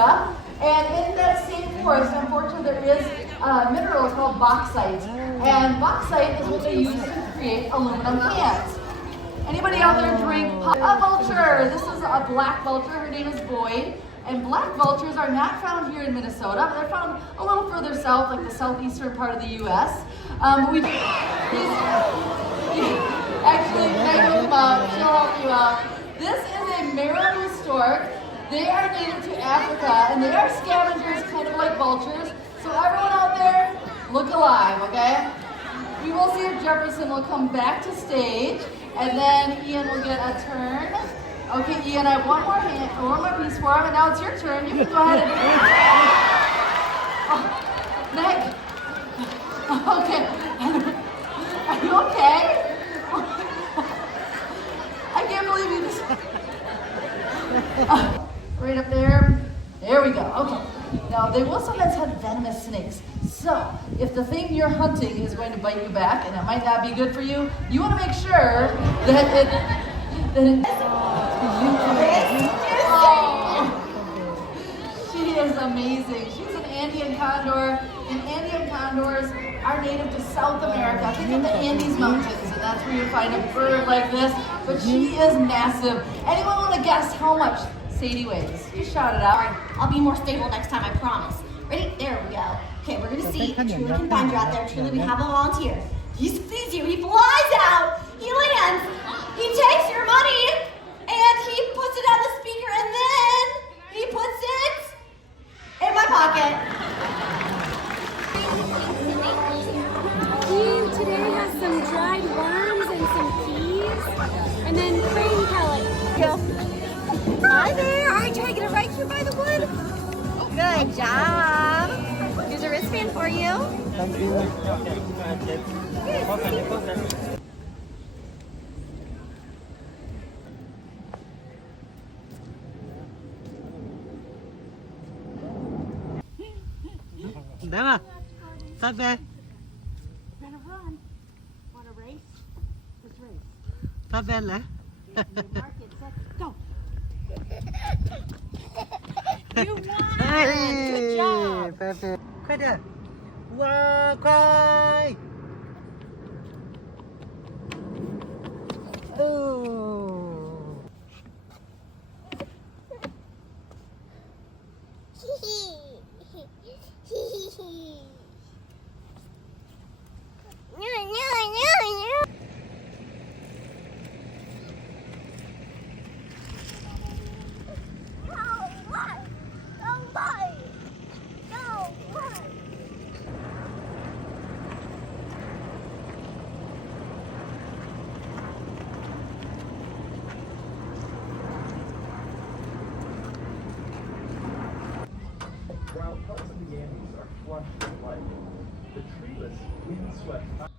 America. And in that same forest, unfortunately, there is a mineral called bauxite. And bauxite is what they use to create aluminum cans. Anybody out there drink a vulture? This is a black vulture. Her name is Boyd. And black vultures are not found here in Minnesota, but they're found a little further south, like the southeastern part of the U.S. But we actually, she'll help you out. This is a marabou stork. They are native to Africa, and they are scavengers, kind of like vultures. So everyone out there, look alive, okay? We will see if Jefferson will come back to stage, and then Ian will get a turn. Okay, Ian, I have one more piece for him, and now it's your turn. You can go ahead and... Meg? Okay. Are you okay? I can't believe you just... right up there. There we go. Okay. Now, they will sometimes have venomous snakes. So, if the thing you're hunting is going to bite you back, and it might not be good for you, you want to make sure that she is amazing. She's an Andean condor, and Andean condors are native to South America. Think of the Andes Mountains, and that's where you find a bird like this. But she is massive. Anyone want to guess how much Sadie weighs? You shout it out. All right, I'll be more stable next time, I promise. Ready? There we go. Okay, we're gonna see. Truly can find you out there. Truly, we have a volunteer. He sees you. He flies out. He lands. He takes your money and he puts it on the speaker, and then he puts it in my pocket. Dean today has some dried worms and some peas, and then crane pellets. Hi there. All right, try to get it right here by the wood. Good job. Here's a wristband for you. Thank you. Dama, stop there. Gonna run. Want to race? Let's race. Stop there, lah. Mark it, set, go. You won! Hey, Good job! perfect. Quay there. Wow, quay. Oh. While parts of the Andes are flushed with light, the treeless, windswept